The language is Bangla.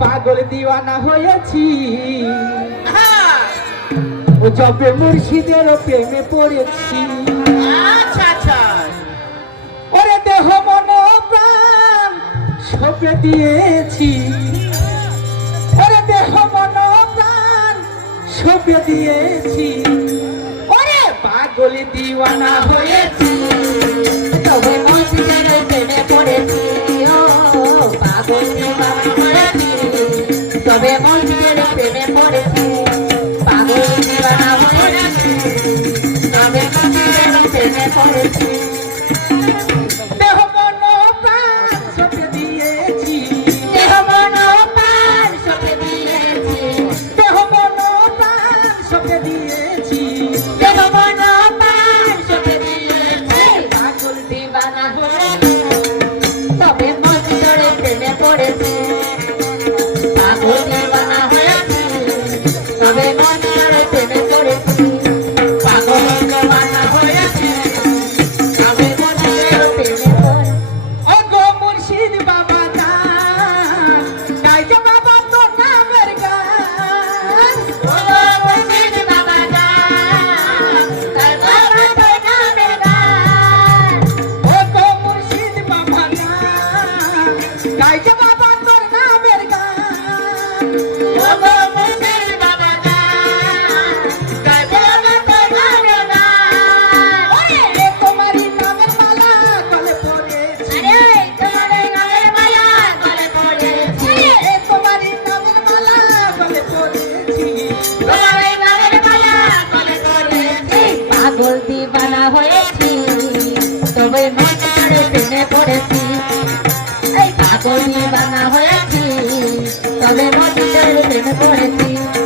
পাগল দিওয়ানা হয়েছি। হ্যাঁ ও জবে মুর্শিদের প্রেমে পড়েছি। আচ্ছা আচ্ছা। ওরে দেহ মন প্রাণ সপে দিয়েছি। ওরে দেহ মন প্রাণ সপে দিয়েছি। ওরে পাগল দিওয়ানা হয়েছি। তবে মসজিদের প্রেমে পড়েছি। ও পাগল দিওয়ানা তবে মসজিদের প্রেমে পড়েছি পাগল হয়েছি তবে মসজিদের প্রেমে পড়েছি হয়েছি তবে মনের প্রেমে পড়েছি। এই পাগল বানা হয়েছি তবে মনের প্রেমে পড়েছি।